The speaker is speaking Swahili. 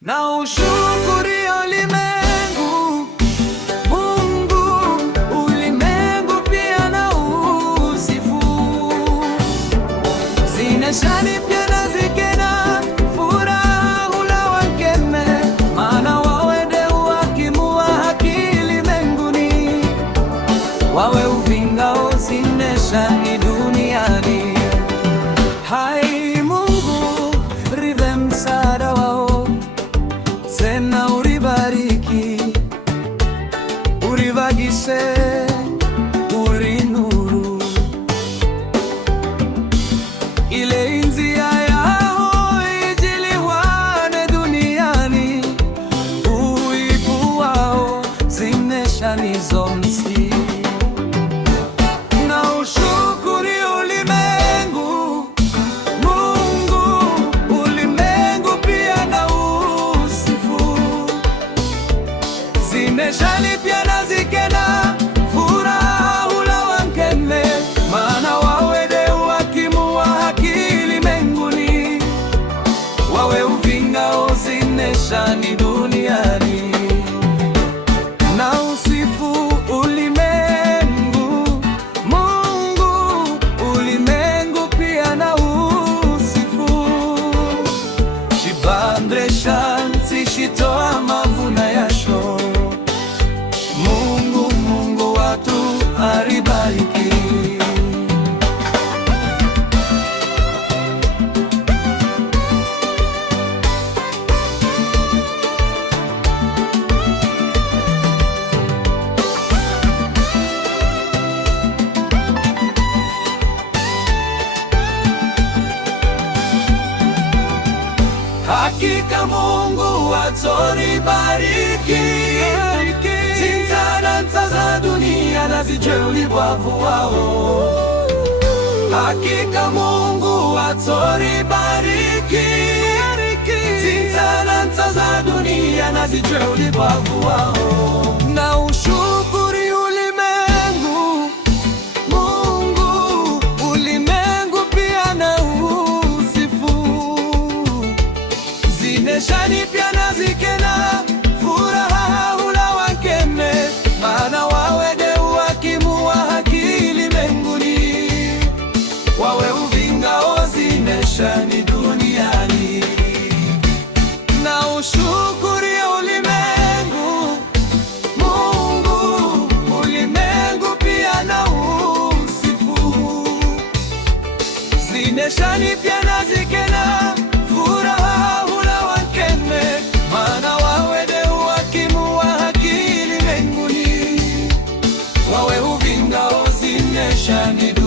Na ushukuri ulimwengu, Mungu ulimwengu pia na usifu. Zineshani pia na zikena furaha hula wakeme, maana wawede uhakimu wa haki ulimwenguni. Wawe uvingao zineshani duniani. Hai Mungu rive msaada wao, tena uribariki, urivagise, urinuru ile inzia yao ijiliwane duniani. Uibu wao zineshani zomsi. Na ushukuri ulimwengu, Mungu ulimwengu pia na usifu. Zineshani pia na zikena furaha hula wankeme, maana wawede uhakimu wa haki ulimwenguni. Wawe uvingao zineshani duniani. Na usifu ulimwengu, Mungu ulimwengu pia na usifu. Shivandre shanti shitoa mavuna yasho. Mungu watu aribariki. Hakika Mungu atonibariki, zintalanta za dunia na zijue ulimwengu wao. Hakika Mungu atonibariki, zintalanta za dunia na zijue ulimwengu wao. Na ushukuri ulimwengu, Mungu ulimwengu pia na usifu. Zineshani pia na zikena furaha hula wakeme, maana wawede uhakimu wa haki ulimwenguni. Wawe uvingao zineshani duniani. Na ushukuri ulimwengu, Mungu ulimwengu pia na usifu. Zineshani pia na zikena furaha hula wakeme, maana wawede uhakimu wa haki ulimwenguni. Wawe uvingao zineshani duniani.